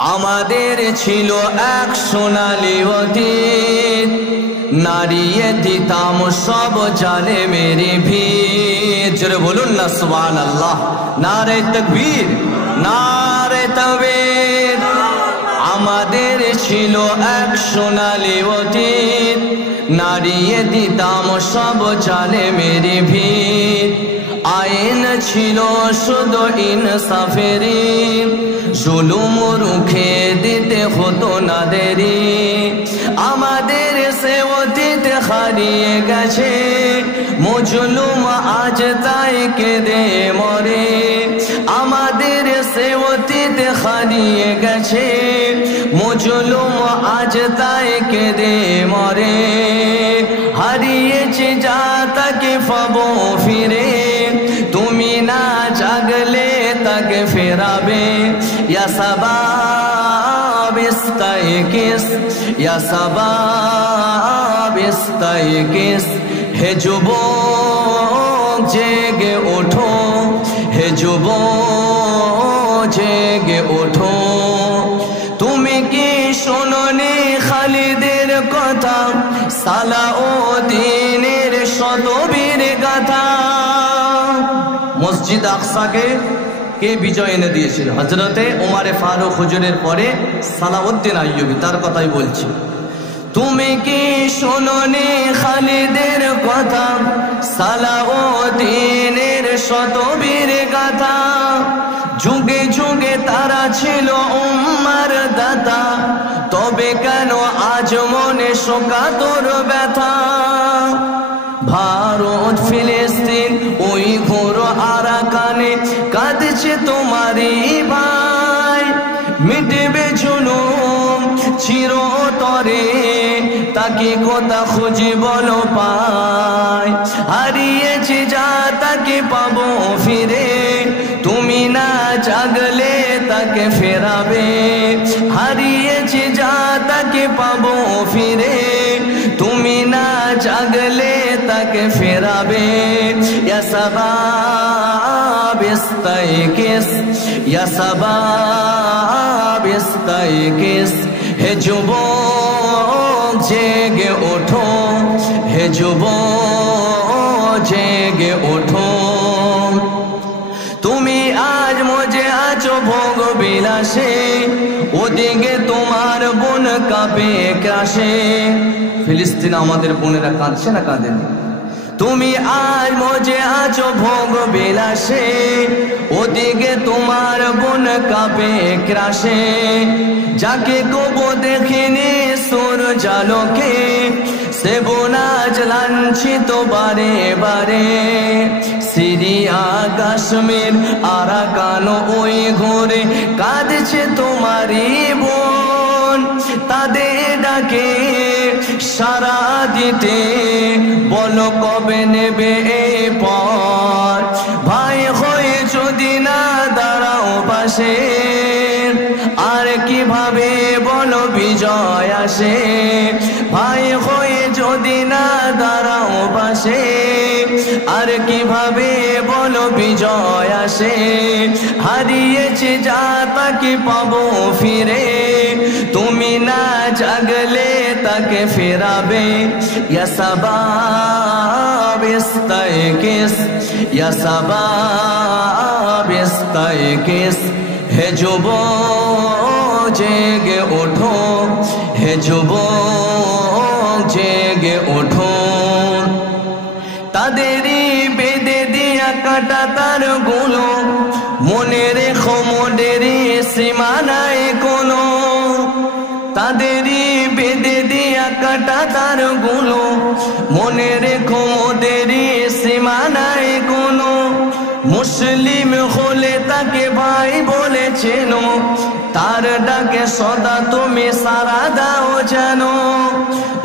আমাদের ছিল এক সোনালী অতীত, নাড়িয়ে দিতাম সব জালেমের ভিত। জোরে বলুন না সুবহানাল্লাহ। নারে তাকবীর, নারে তাকবীর। আমাদের ছিল এক সোনালী অতীত, নাড়িয়ে দিতাম সব জালেমের ভিত। আইন ছিল শুধু ইনসাফেরই, জুলুম রুখে দিতে হতো না দেরি। আমাদের সে অতীত হারিয়ে গেছে, মজলুম আজ তাই কেঁদে মরে। আমাদের সে অতীত হারিয়ে গেছে, মজলুম আজ তাই কেঁদে মরে। হারিয়েছে যা তাকে পাবো ফিরে, তুমি না জাগলে তাকে ফেরাবে। ইয়া শাবাব ইস্তাইকিস, ইয়া শাবাব ইস্তাইকিস। হে যুবক জেগে ওঠো, হে যুবক জেগে ওঠো। তুমি কি শোনোনি খালিদের কথা, সালাউদ্দিনের শতবীর গাথা? মসজিদ আকসাকে কে বিজয় এনে দিয়েছিল? হযরতে ওমর ফারুক হুজুরের পরে সালাউদ্দিন আইয়ুবী, তার কথাই বলছি। তুমি কি শোনোনি খালিদের কথা, সালাউদ্দিনের শতবীর গাথা? যুগে যুগে তারা ছিল উম্মার দাতা, তবে কেন আজ মনে শোকাতুর ব্যথা? ভারত ফিলিস্তিন উইঘুর আরাকানে কাঁদছে তোমারই ভাই। মিটবে জুলুম চিরতরে, তাকে কথা খুঁজে বলো পাই। হারিয়েছে যা তাকে পাবো ফিরে, তুমি না জাগলে তাকে ফেরাবে। হারিয়েছে যা তাকে পাবো ফিরে, তুমি না জাগলে তাকে ফেরাবে। ইয়া শাবাব ইস্তাইকিস, ইয়া শাবাব ইস্তাইকিস। হে যুবক জেগে ওঠো, হে যুবক জেগে ওঠো। তুমি আজ মজে আছো ভোগ বিলাসে, ওদিকে তোমার বোন কাঁপে ক্রাসে। ফিলিস্তিন আমাদের বোনেরা কাঁদছে না কাঁদেনি? তুমি আজ মজে আছো ভোগ বিলাসে, ওদিকে তোমার বোন কাঁপে ক্রাসে। যাকে কবো দেখিনি সূরজ আলোকে, সে বোন আজ লাঞ্ছিত বারে বারে। সিরিয়া কাশ্মীর আরাকান উইঘুরে কাঁদছে তোমারই বোন। তাদের ডাকে সাড়া দিতে বলো কবে নেবে এই পথ? ভাই হয়ে যদি না দাঁড়াও পাশে, আর কিভাবে বলো বিজয় আসে? ভাই হয়ে যদি না দাঁড়াও পাশে, আর কিভাবে বলো বিজয় আসে? হারিয়েছে যা তাকে পাবো ফিরে, তুমি না জাগলে তাকে ফেরাবে। ইয়া শাবাব ইস্তাইকিস, ইয়া শাবাব ইস্তাইকিস। হে যুবক জেগে ওঠো, হে যুবক জেগে ওঠো। তাদেরই বেঁধে দিয়া কাটা তার গুলো, মনে রেখো মোদেরই সীমানায় কোনো। তাদেরই বেঁধে দিয়া কাটা তার গুলো, মনে রেখো মোদেরই সীমানায় কোনো। মুসলিম হলে তাকে ভাই বলে চেনো, তার ডাকে সদা তুমি সাড়া দাও যেন।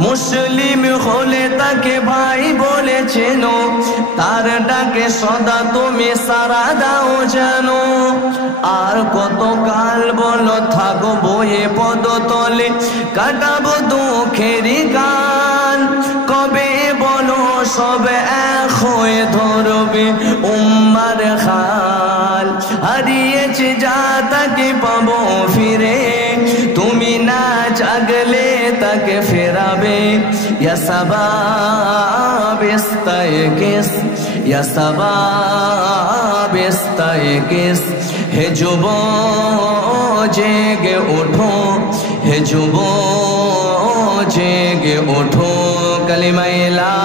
মুসলিম হলে তাকে ভাই বলে চেনো, তার ডাকে সদা তুমি সাড়া দাও যেন। আর কত কাল বলো থাকবো এ পদতলে, কাটাবো দুঃখেরই কাল। কবে বলো সব এক হয়ে ধরবে উম্মার হাল। হারিয়েছে যা তাকে পাবো ফিরে। या सबाब इस्तायकिस, या सबाब इस्तायकिस। हे जुबान जेगे उठो, हे जुबान जेगे उठो, कलिमा ला